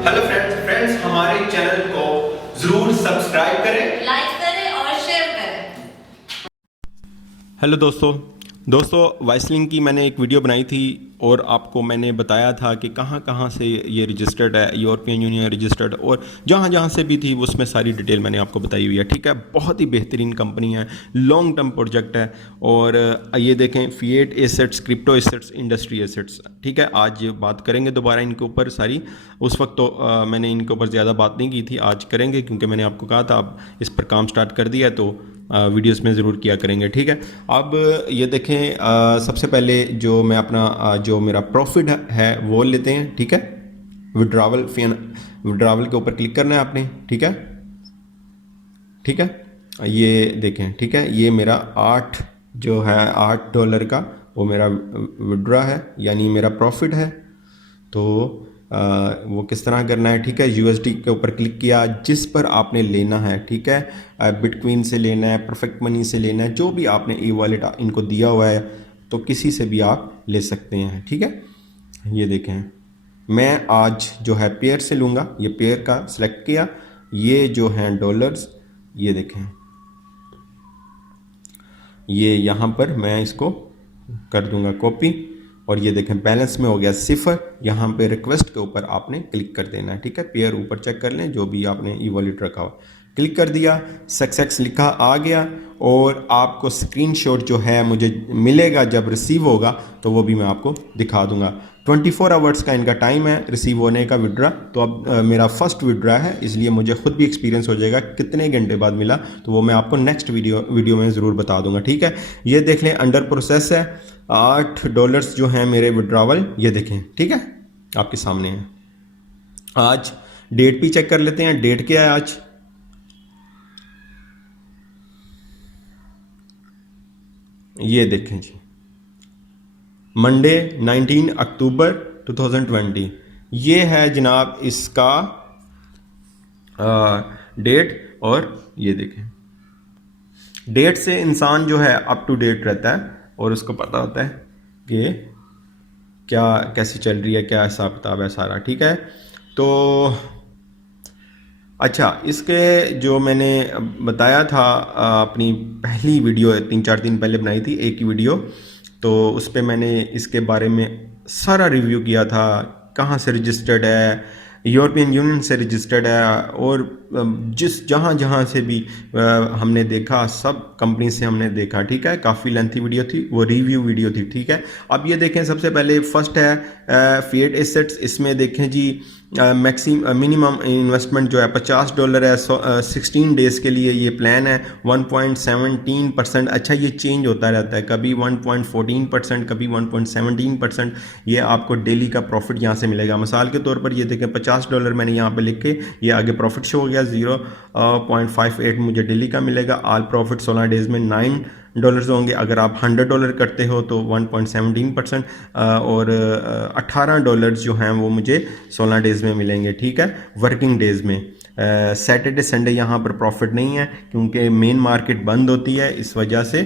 Hello friends हमारे channel को जरूर सब्सक्राइब करें, लाइक करें और शेयर करें। हेलो दोस्तों वाइसलिंग की मैंने एक वीडियो बनाई थी और आपको मैंने बताया था कि कहाँ कहाँ से ये रजिस्टर्ड है, यूरोपियन यूनियन रजिस्टर्ड, और जहाँ जहाँ से भी थी उसमें सारी डिटेल मैंने आपको बताई हुई है। ठीक है, बहुत ही बेहतरीन कंपनी है, लॉन्ग टर्म प्रोजेक्ट है। और ये देखें, fiat assets, crypto assets, industry assets. ठीक है, आज बात करेंगे दोबारा इनके ऊपर सारी। उस वक्त तो मैंने इनके ऊपर ज़्यादा बात नहीं की थी, आज करेंगे क्योंकि मैंने आपको कहा था अब इस पर काम स्टार्ट कर दिया है, तो वीडियोस में ज़रूर किया करेंगे। ठीक है, अब ये देखें, सबसे पहले जो मैं अपना जो मेरा प्रॉफिट है वो लेते हैं। ठीक है, विड्रावल के ऊपर क्लिक करना है आपने। ठीक है, ठीक है, ये देखें। ठीक है, ये मेरा 8 जो है $8 का वो मेरा विड्रा है, यानी मेरा प्रॉफिट है। तो वो किस तरह करना है? ठीक है, यूएसडी के ऊपर क्लिक किया, जिस पर आपने लेना है। ठीक है, बिटकॉइन से लेना है, परफेक्ट मनी से लेना है, जो भी आपने ई वॉलेट इनको दिया हुआ है तो किसी से भी आप ले सकते हैं। ठीक है, ये देखें, मैं आज जो है पेयर से लूँगा, ये पेयर का सिलेक्ट किया। ये जो हैं डॉलर्स, ये देखें, ये यहाँ पर मैं इसको कर दूंगा कॉपी, और ये देखें बैलेंस में हो गया 0। यहाँ पे रिक्वेस्ट के ऊपर आपने क्लिक कर देना है। ठीक है, पेयर ऊपर चेक कर लें जो भी आपने ई वॉलेट रखा हो, क्लिक कर दिया, सक्सेस लिखा आ गया। और आपको स्क्रीनशॉट जो है मुझे मिलेगा जब रिसीव होगा, तो वो भी मैं आपको दिखा दूंगा। 24 आवर्स का इनका टाइम है रिसीव होने का विड्रा। तो अब मेरा फर्स्ट विड्रा है, इसलिए मुझे खुद भी एक्सपीरियंस हो जाएगा कितने घंटे बाद मिला, तो वो मैं आपको नेक्स्ट वीडियो में ज़रूर बता दूंगा। ठीक है, ये देख लें, अंडर प्रोसेस है। $8 जो हैं मेरे विड्रावल, ये देखें। ठीक है, आपके सामने है। आज डेट भी चेक कर लेते हैं, डेट क्या है आज? ये देखें जी, मंडे 19 अक्टूबर 2020। ये है जनाब इसका डेट। और ये देखें, डेट से इंसान जो है अप टू डेट रहता है और उसको पता होता है कि क्या कैसी चल रही है, क्या हिसाब किताब है सारा। ठीक है, तो अच्छा, इसके जो मैंने बताया था अपनी पहली वीडियो 3-4 दिन पहले बनाई थी एक ही वीडियो, तो उस पर मैंने इसके बारे में सारा रिव्यू किया था, कहाँ से रजिस्टर्ड है, यूरोपियन यूनियन से रजिस्टर्ड है, और जिस जहाँ जहाँ से भी हमने देखा, सब कंपनी से हमने देखा। ठीक है, काफ़ी लेंथी वीडियो थी, वो रिव्यू वीडियो थी। ठीक है, अब ये देखें, सबसे पहले फर्स्ट है फिएट एसेट्स। इसमें देखें जी, मिनिमम इन्वेस्टमेंट जो है $50 है। 16 डेज़ के लिए ये प्लान है। 1.17%। अच्छा, ये चेंज होता रहता है, कभी 1.14%, कभी 1.17%। ये आपको डेली का प्रॉफिट यहाँ से मिलेगा। मिसाल के तौर पर ये देखें, $50 मैंने यहाँ पे लिख के ये आगे प्रॉफिट शो हो गया। 0.58 मुझे डेली का मिलेगा। ऑल प्रॉफिट 16 डेज़ में $9 होंगे। अगर आप $100 करते हो तो 1.17%, और $18 जो हैं वो मुझे 16 डेज़ में मिलेंगे। ठीक है, वर्किंग डेज़ में। सैटरडे संडे यहाँ पर प्रॉफिट नहीं है क्योंकि मेन मार्केट बंद होती है, इस वजह से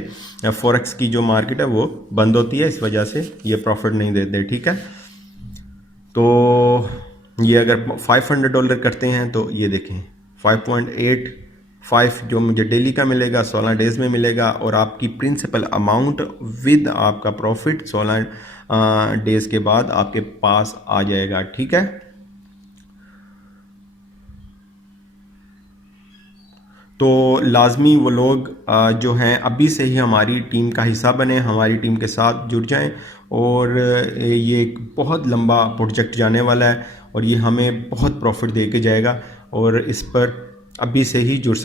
फॉरेक्स की जो मार्केट है वो बंद होती है, इस वजह से ये प्रॉफिट नहीं देते। ठीक है, तो ये अगर $500 करते हैं तो ये देखें 5.85 जो मुझे डेली का मिलेगा, 16 डेज़ में मिलेगा। और आपकी प्रिंसिपल अमाउंट विद आपका प्रॉफिट 16 डेज़ के बाद आपके पास आ जाएगा। ठीक है, तो लाजमी वो लोग जो हैं अभी से ही हमारी टीम का हिस्सा बने, हमारी टीम के साथ जुड़ जाएं। और ये एक बहुत लंबा प्रोजेक्ट जाने वाला है और ये हमें बहुत प्रॉफिट दे के जाएगा, और इस पर अभी से ही जुड़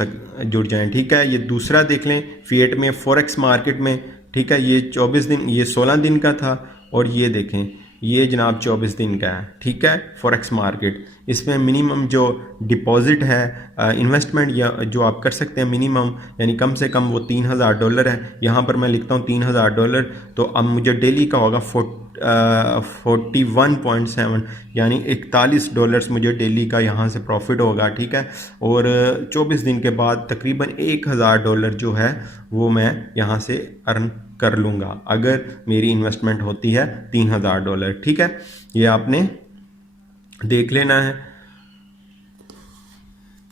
जाएं। ठीक है, ये दूसरा देख लें, फिएट में फॉरेक्स मार्केट में। ठीक है, ये 24 दिन, ये 16 दिन का था, और ये देखें, ये जनाब 24 दिन का है। ठीक है, फॉरेक्स मार्केट, इसमें मिनिमम जो डिपॉजिट है, इन्वेस्टमेंट या जो आप कर सकते हैं मिनिमम, यानी कम से कम वो $3000 है। यहाँ पर मैं लिखता हूँ $3000, तो अब मुझे डेली का होगा 41.7, यानी $41 मुझे डेली का यहाँ से प्रॉफिट होगा। ठीक है, और 24 दिन के बाद तकरीबन $1000 जो है वो मैं यहाँ से अर्न कर लूँगा अगर मेरी इन्वेस्टमेंट होती है $3000। ठीक है, ये आपने देख लेना है।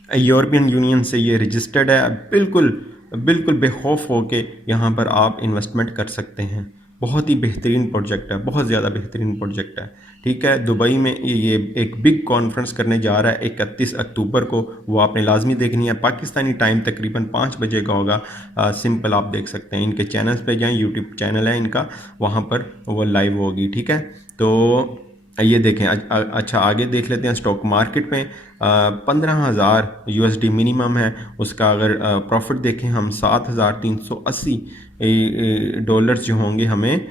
यूरोपियन यूनियन से ये रजिस्टर्ड है। बिल्कुल बिल्कुल बेखौफ हो के यहाँ पर आप इन्वेस्टमेंट कर सकते हैं। बहुत ही बेहतरीन प्रोजेक्ट है, बहुत ज़्यादा बेहतरीन प्रोजेक्ट है। ठीक है, दुबई में ये एक बिग कॉन्फ्रेंस करने जा रहा है 31 अक्टूबर को, वो आपने लाजमी देखनी है। पाकिस्तानी टाइम तकरीबन 5 बजे का होगा। सिंपल आप देख सकते हैं, इनके चैनल्स पे जाएं, यूट्यूब चैनल है इनका, वहाँ पर वो लाइव होगी। ठीक है, तो ये देखें। अच्छा, आगे देख लेते हैं। स्टॉक मार्केट में 15,000 USD मिनिमम है उसका। अगर प्रॉफिट देखें हम, 7,380 डॉलर्स जो होंगे हमें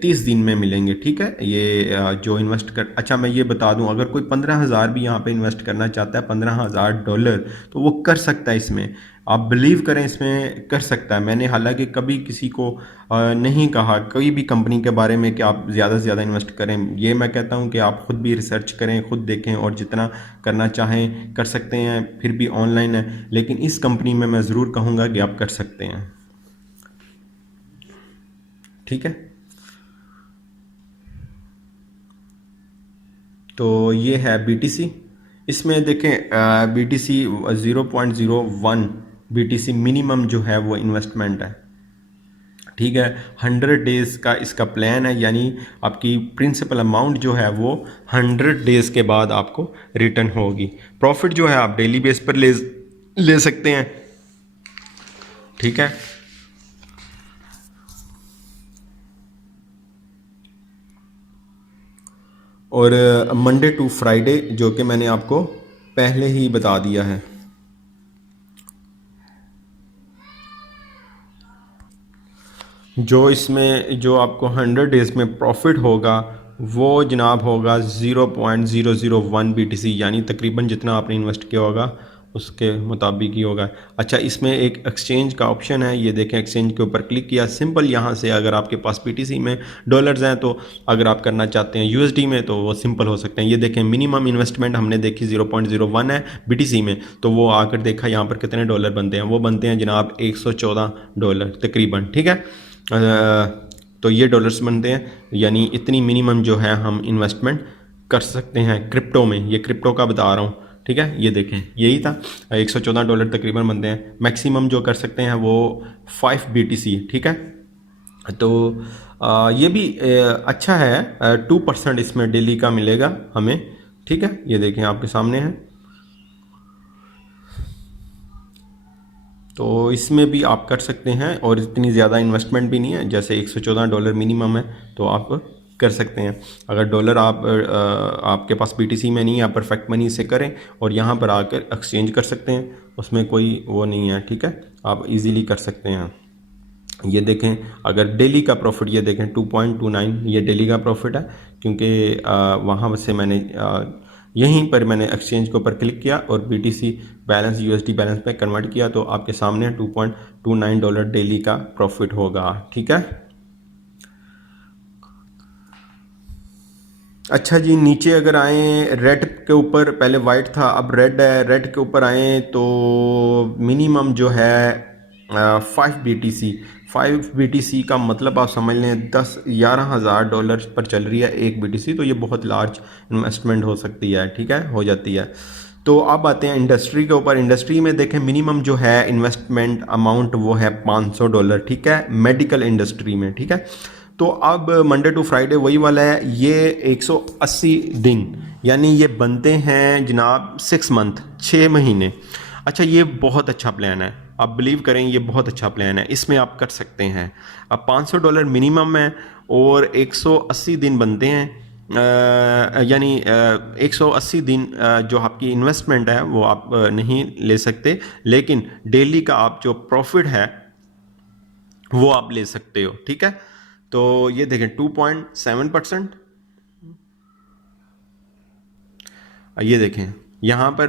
30 दिन में मिलेंगे। ठीक है, ये जो इन्वेस्ट कर, अच्छा मैं ये बता दूं, अगर कोई 15,000 भी यहाँ पे इन्वेस्ट करना चाहता है, $15,000, तो वो कर सकता है इसमें। आप बिलीव करें, इसमें कर सकता है। मैंने हालांकि कभी किसी को नहीं कहा कोई भी कंपनी के बारे में कि आप ज़्यादा से ज़्यादा इन्वेस्ट करें। ये मैं कहता हूँ कि आप ख़ुद भी रिसर्च करें, ख़ुद देखें, और जितना करना चाहें कर सकते हैं। फिर भी ऑनलाइन है, लेकिन इस कंपनी में मैं ज़रूर कहूँगा कि आप कर सकते हैं। ठीक है, तो ये है BTC। इसमें देखें BTC 0.01 BTC मिनिमम जो है वो इन्वेस्टमेंट है। ठीक है, 100 डेज़ का इसका प्लान है, यानी आपकी प्रिंसिपल अमाउंट जो है वो 100 डेज़ के बाद आपको रिटर्न होगी। प्रॉफिट जो है आप डेली बेस पर ले सकते हैं। ठीक है, और मंडे टू फ्राइडे जो कि मैंने आपको पहले ही बता दिया है। जो इसमें जो आपको 100 डेज़ में प्रॉफिट होगा वो जनाब होगा 0.001 BTC, यानी तकरीबन जितना आपने इन्वेस्ट किया होगा उसके मुताबिक ही होगा। अच्छा, इसमें एक एक्सचेंज का ऑप्शन है, ये देखें। एक्सचेंज के ऊपर क्लिक किया, सिंपल यहाँ से अगर आपके पास BTC में डॉलर्स हैं, तो अगर आप करना चाहते हैं USD में तो वो सिंपल हो सकते हैं। ये देखें, मिनिमम इन्वेस्टमेंट हमने देखी 0.01 है BTC में, तो वो आकर देखा यहाँ पर कितने डॉलर बनते हैं। वो बनते हैं जनाब $114 तकरीबन। ठीक है, तो ये डॉलर्स बनते हैं, यानी इतनी मिनिमम जो है हम इन्वेस्टमेंट कर सकते हैं क्रिप्टो में। ये क्रिप्टो का बता रहा हूँ। ठीक है, ये देखें, यही था, $114 तकरीबन बनते हैं। मैक्सिमम जो कर सकते हैं वो 5 BTC। ठीक है, तो ये भी अच्छा है। 2% इसमें डेली का मिलेगा हमें। ठीक है, ये देखें आपके सामने है। तो इसमें भी आप कर सकते हैं, और इतनी ज़्यादा इन्वेस्टमेंट भी नहीं है, जैसे $114 मिनिमम है, तो आप कर सकते हैं। अगर डॉलर आपके पास BTC में नहीं है, आप परफेक्ट मनी से करें और यहाँ पर आकर एक्सचेंज कर सकते हैं, उसमें कोई वो नहीं है। ठीक है, आप इजीली कर सकते हैं। ये देखें, अगर डेली का प्रॉफिट ये देखें 2.29, ये डेली का प्रॉफिट है, क्योंकि वहाँ से मैंने यहीं पर मैंने एक्सचेंज के ऊपर क्लिक किया और BTC बैलेंस USD बैलेंस पे कन्वर्ट किया, तो आपके सामने $2.29 डेली का प्रॉफिट होगा। ठीक है, अच्छा जी, नीचे अगर आएँ, रेड के ऊपर पहले वाइट था, अब रेड है। रेड के ऊपर आएँ तो मिनिमम जो है 5 BTC का मतलब आप समझ लें 11,000 डॉलर पर चल रही है एक BTC, तो ये बहुत लार्ज इन्वेस्टमेंट हो सकती है। ठीक है, हो जाती है। तो अब आते हैं इंडस्ट्री के ऊपर। इंडस्ट्री में देखें, मिनिमम जो है इन्वेस्टमेंट अमाउंट वो है $500। ठीक है, मेडिकल इंडस्ट्री में। ठीक है, तो अब मंडे टू फ्राइडे वही वाला है। ये 180 दिन, यानी ये बनते हैं जनाब 6 मंथ, 6 महीने। अच्छा, ये बहुत अच्छा प्लान है, आप बिलीव करें, ये बहुत अच्छा प्लान है। इसमें आप कर सकते हैं। अब $500 मिनिमम है और 180 दिन बनते हैं, यानी 180 दिन जो आपकी इन्वेस्टमेंट है वो आप नहीं ले सकते, लेकिन डेली का आप जो प्रॉफिट है वो आप ले सकते हो। ठीक है, तो ये देखें 2.7%। ये देखें यहाँ पर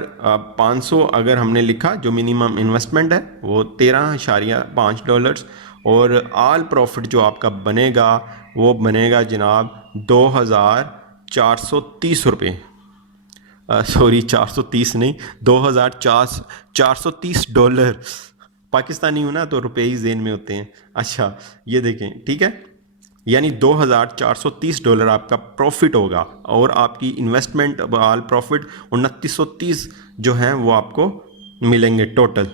500 अगर हमने लिखा, जो मिनिमम इन्वेस्टमेंट है वो $13.5, और ऑल प्रॉफिट जो आपका बनेगा वो बनेगा जनाब $2,430। सॉरी, 430 नहीं, $2,430। पाकिस्तानी हूँ ना, तो रुपए ही जेन में होते हैं। अच्छा, ये देखें। ठीक है, यानी $2,430 आपका प्रॉफिट होगा, और आपकी इन्वेस्टमेंट ऑल प्रॉफिट 2930 जो है वो आपको मिलेंगे टोटल।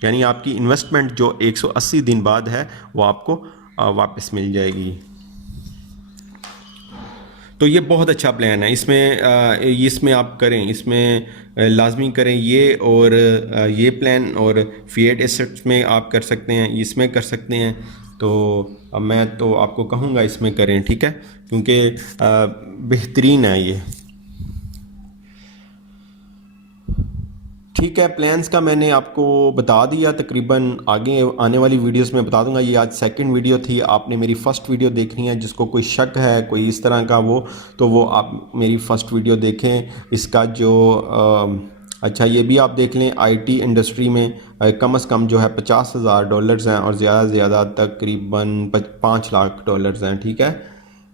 यानी आपकी इन्वेस्टमेंट जो 180 दिन बाद है वो आपको वापस मिल जाएगी। तो ये बहुत अच्छा प्लान है। इसमें आप करें, इसमें लाजमी करें ये, और ये प्लान, और फिएट एसेट्स में आप कर सकते हैं, इसमें कर सकते हैं। तो अब मैं तो आपको कहूँगा इसमें करें, ठीक है, क्योंकि बेहतरीन है ये। ठीक है, प्लान्स का मैंने आपको बता दिया, तकरीबन आगे आने वाली वीडियोस में बता दूंगा। ये आज सेकंड वीडियो थी, आपने मेरी फ़र्स्ट वीडियो देखनी है। जिसको कोई शक है कोई इस तरह का तो वो आप मेरी फ़र्स्ट वीडियो देखें। इसका जो अच्छा ये भी आप देख लें, आईटी इंडस्ट्री में कम से कम जो है $50,000 हैं, और ज़्यादा से ज़्यादा तकरीबन $5 लाख हैं, ठीक है।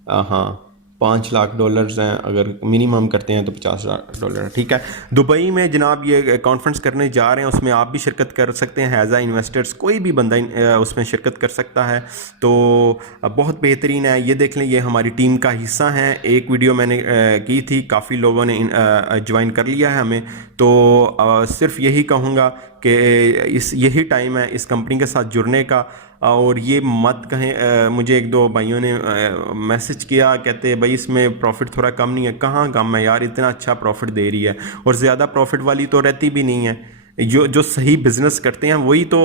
हाँ, $5 लाख हैं, अगर मिनिमम करते हैं तो $50,000, ठीक है। दुबई में जनाब ये कॉन्फ्रेंस करने जा रहे हैं, उसमें आप भी शिरकत कर सकते हैं एज आ इन्वेस्टर्स, कोई भी बंदा उसमें शिरकत कर सकता है। तो बहुत बेहतरीन है, ये देख लें, ये हमारी टीम का हिस्सा है। एक वीडियो मैंने की थी, काफ़ी लोगों ने ज्वाइन कर लिया है हमें। तो सिर्फ यही कहूँगा कि यही टाइम है इस कंपनी के साथ जुड़ने का। और ये मत कहें, मुझे एक दो भाइयों ने मैसेज किया, कहते भाई इसमें प्रॉफिट थोड़ा कम नहीं है। कहाँ कम है यार, इतना अच्छा प्रॉफिट दे रही है, और ज़्यादा प्रॉफिट वाली तो रहती भी नहीं है। जो सही बिजनेस करते हैं वही तो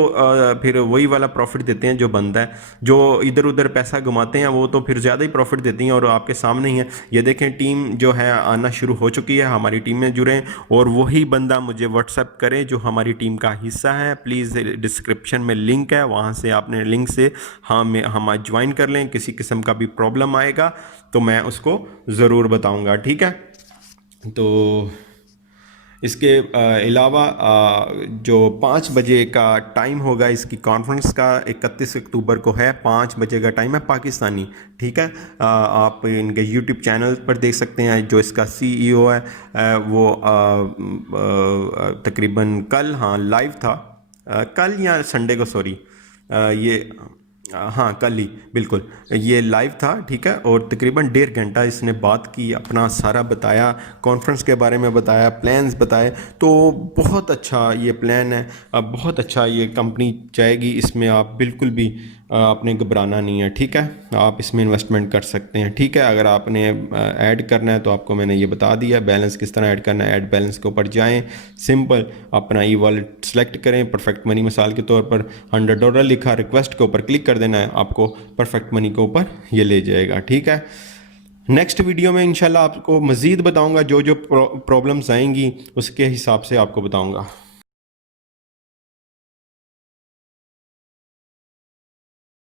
फिर वही वाला प्रॉफिट देते हैं जो बनता है। जो इधर उधर पैसा घुमाते हैं वो तो फिर ज़्यादा ही प्रॉफिट देती हैं, और आपके सामने ही है। ये देखें, टीम जो है आना शुरू हो चुकी है, हमारी टीम में जुड़ें, और वही बंदा मुझे व्हाट्सएप करे जो हमारी टीम का हिस्सा है। प्लीज़ डिस्क्रिप्शन में लिंक है, वहाँ से आपने लिंक से हम ज्वाइन कर लें। किसी किस्म का भी प्रॉब्लम आएगा तो मैं उसको ज़रूर बताऊँगा, ठीक है। तो इसके अलावा जो 5 बजे का टाइम होगा इसकी कॉन्फ्रेंस का, 31 अक्टूबर को है, 5 बजे का टाइम है पाकिस्तानी, ठीक है। आप इनके यूट्यूब चैनल पर देख सकते हैं। जो इसका CEO है वो तकरीबन कल लाइव था, कल या संडे को, सॉरी, ये हाँ कल ही बिल्कुल ये लाइव था, ठीक है। और तकरीबन 1.5 घंटा इसने बात की, अपना सारा बताया, कॉन्फ्रेंस के बारे में बताया, प्लान्स बताए। तो बहुत अच्छा ये प्लान है, अब बहुत अच्छा ये कंपनी जाएगी, इसमें आप बिल्कुल भी आपने घबराना नहीं है, ठीक है। आप इसमें इन्वेस्टमेंट कर सकते हैं, ठीक है। अगर आपने ऐड करना है तो आपको मैंने ये बता दिया, बैलेंस किस तरह ऐड करना है। ऐड बैलेंस के ऊपर जाएं, सिंपल अपना ई-वॉलेट सेलेक्ट करें। परफेक्ट मनी मिसाल के तौर पर $100 लिखा, रिक्वेस्ट के ऊपर क्लिक कर देना है, आपको परफेक्ट मनी के ऊपर ये ले जाएगा, ठीक है। नेक्स्ट वीडियो में इंशाल्लाह आपको मज़ीद बताऊंगा, जो जो प्रॉब्लम्स आएंगी उसके हिसाब से आपको बताऊंगा।